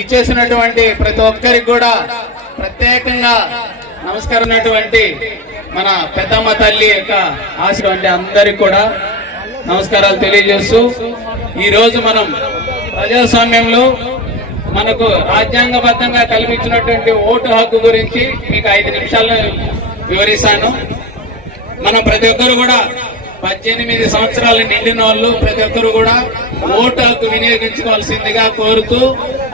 ఇచ్చేసినటువంటి ప్రతి ఒక్కరికి కూడా ప్రత్యేకంగా నమస్కరించినటువంటి మన పెద్దమ్మ తల్లి యొక్క ఆశటువంటి అందరికి కూడా నమస్కారాలు తెలియజేస్తూ ఈరోజు మనం ప్రజాస్వామ్యంలో మనకు రాజ్యాంగబద్ధంగా కల్పించినటువంటి ఓటు హక్కు గురించి మీకు ఐదు నిమిషాల్లో వివరిస్తాను. మనం ప్రతి ఒక్కరు కూడా పద్దెనిమిది సంవత్సరాలు నిండిన వాళ్ళు ప్రతి ఒక్కరు కూడా ఓటు హక్కు వినియోగించుకోవాల్సిందిగా కోరుతూ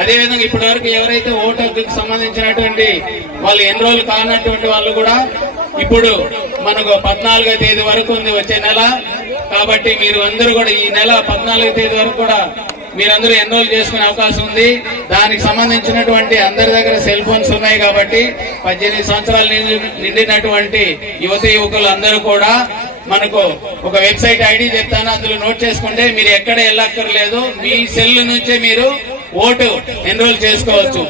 అదేవిధంగా ఇప్పటి వరకు ఎవరైతే ఓటు హక్కుకు సంబంధించినటువంటి వాళ్ళు ఎన్రోల్ కానటువంటి వాళ్ళు కూడా ఇప్పుడు మనకు పద్నాలుగో తేదీ వరకు ఉంది వచ్చే నెల. కాబట్టి మీరు అందరూ కూడా ఈ నెల పద్నాలుగో తేదీ వరకు కూడా మీరందరూ ఎన్రోల్ చేసుకునే అవకాశం ఉంది. దానికి సంబంధించినటువంటి అందరి దగ్గర సెల్ ఫోన్స్ ఉన్నాయి కాబట్టి పద్దెనిమిది సంవత్సరాలు నిండి- నిండినటువంటి యువత యువకులు అందరూ కూడా మనకు ఒక వెబ్సైట్ ఐడి చెప్తాను. అందులో నోట్ చేసుకుంటే మీరు ఎక్కడ వెళ్ళక్కర్లేదు. మీ సెల్ నుంచే మీరు ఓటు ఎన్రోల్ చేసుకోవచ్చు.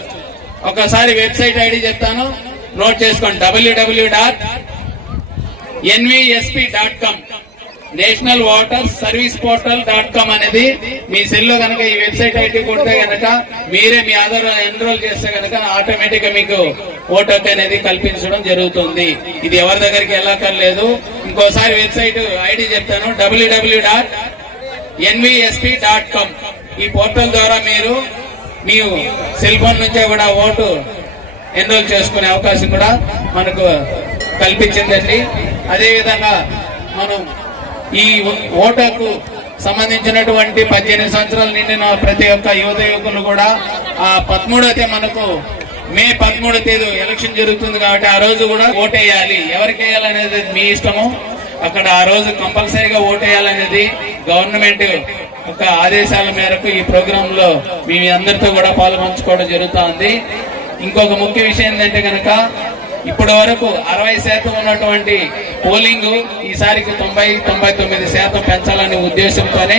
ఒకసారి వెబ్సైట్ ఐడి చెప్తాను. నోట్ చేసుకోండి. W W dot NVSP dot com national voter service portal dot com అనేది మీ సెల్లో కనుక ఈ వెబ్సైట్ ఐడి కొడితే కనుక మీరే మీ ఆధార్ ఎన్రోల్ చేస్తే కనుక ఆటోమేటిక్గా మీకు ఓటర్ అనేది కల్పించడం జరుగుతుంది. ఇది ఎవరి దగ్గరికి వెళ్ళక్కర్లేదు. ఇంకోసారి వెబ్సైట్ ఐడి చెప్తాను W W dot NVSP dot com ఈ పోర్టల్ ద్వారా మీరు మీ సెల్ ఫోన్ నుంచే కూడా ఓటు ఎన్రోల్ చేసుకునే అవకాశం కూడా మనకు కల్పించిందండి. అదేవిధంగా మనం ఈ ఓటోకు సంబంధించినటువంటి పద్దెనిమిది సంవత్సరాలు నిండిన ప్రతి ఒక్క యువత యువకులు కూడా ఆ పదమూడో తేదీ మనకు మే పదమూడో తేదీ ఎలక్షన్ జరుగుతుంది కాబట్టి ఆ రోజు కూడా ఓటేయాలి. ఎవరికి వేయాలనేది మీ ఇష్టము. అక్కడ ఆ రోజు కంపల్సరీగా ఓటేయాలనేది గవర్నమెంట్ ఒక ఆదేశాల మేరకు ఈ ప్రోగ్రామ్లో మీ అందరితో కూడా పాల్గొంచుకోవడం జరుగుతుంది. ఇంకొక ముఖ్య విషయం ఏంటంటే కనుక ఇప్పటి వరకు అరవై శాతం ఉన్నటువంటి పోలింగ్ ఈసారికి తొంభై తొంభై తొమ్మిది శాతం పెంచాలనే ఉద్దేశంతోనే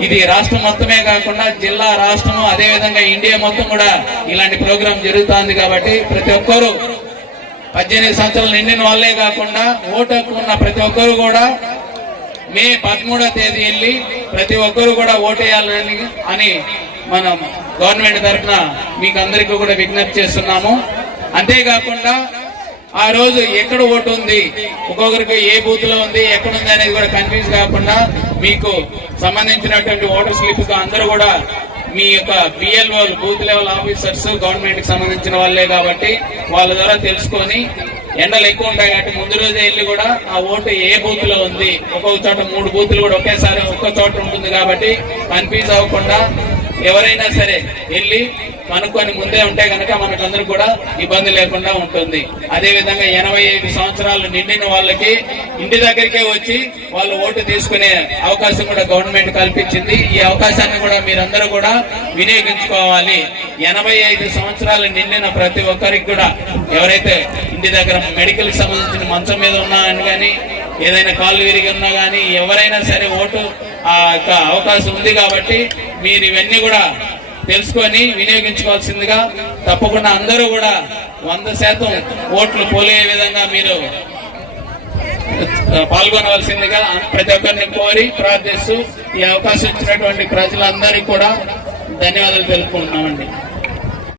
ఇది రాష్ట్రం మొత్తమే కాకుండా జిల్లా రాష్ట్రము అదేవిధంగా ఇండియా మొత్తం కూడా ఇలాంటి ప్రోగ్రాం జరుగుతోంది కాబట్టి ప్రతి ఒక్కరూ పద్దెనిమిది సంవత్సరాలు నిండిన వాళ్ళే కాకుండా ఓటు ఉన్న ప్రతి ఒక్కరు కూడా మే పదమూడో తేదీ వెళ్ళి ప్రతి ఒక్కరు కూడా ఓటేయాలని అని మనం గవర్నమెంట్ తరఫున మీకు అందరికీ కూడా విజ్ఞప్తి చేస్తున్నాము. అంతేకాకుండా ఆ రోజు ఎక్కడ ఓటు ఉంది? ఒక్కొక్కరికి ఏ బూత్లో ఉంది? ఎక్కడ ఉంది అనేది కూడా కన్ఫ్యూజ్ కాకుండా మీకు సంబంధించినటువంటి ఓటర్ స్లిప్ అందరూ కూడా మీ యొక్క బిఎల్ఓ బూత్ లెవెల్ ఆఫీసర్స్ గవర్నమెంట్కి సంబంధించిన వాళ్ళే కాబట్టి వాళ్ళ ద్వారా తెలుసుకొని ఎండలు ఎక్కువ ఉంటాయి కాబట్టి ముందు రోజే వెళ్ళి కూడా ఆ ఓటు ఏ బూత్లో ఉంది? ఒక్కొక్క చోట మూడు బూతులు కూడా ఒకేసారి ఒక్క చోట ఉంటుంది కాబట్టి కన్ఫ్యూజ్ అవ్వకుండా ఎవరైనా సరే వెళ్ళి కనుక్కొని ముందే ఉంటే కనుక మనకందరూ కూడా ఇబ్బంది లేకుండా ఉంటుంది. అదే విధంగా ఎనభై ఐదు సంవత్సరాలు నిండిన వాళ్ళకి ఇంటి దగ్గరికే వచ్చి వాళ్ళు ఓటు తీసుకునే అవకాశం కూడా గవర్నమెంట్ కల్పించింది. ఈ అవకాశాన్ని కూడా మీరందరూ కూడా వినియోగించుకోవాలి. ఎనభై ఐదు సంవత్సరాలు నిండిన ప్రతి ఒక్కరికి కూడా ఎవరైతే ఇంటి దగ్గర మెడికల్ సంబంధించిన మంచం మీద ఉన్నా అని కానీ ఏదైనా కాళ్ళు విరిగి ఉన్నా కానీ ఎవరైనా సరే ఓటు ఆ యొక్క అవకాశం ఉంది కాబట్టి మీరు ఇవన్నీ కూడా తెలుసుకొని వినియోగించుకోవాల్సిందిగా తప్పకుండా అందరూ కూడా వంద శాతం ఓట్లు పోలే విధంగా మీరు పాల్గొనవలసిందిగా ప్రతి ఒక్కరిని కోరి ప్రార్థిస్తూ ఈ అవకాశం ఇచ్చినటువంటి ప్రజలందరికీ కూడా ధన్యవాదాలు తెలుపుకుంటున్నామండి.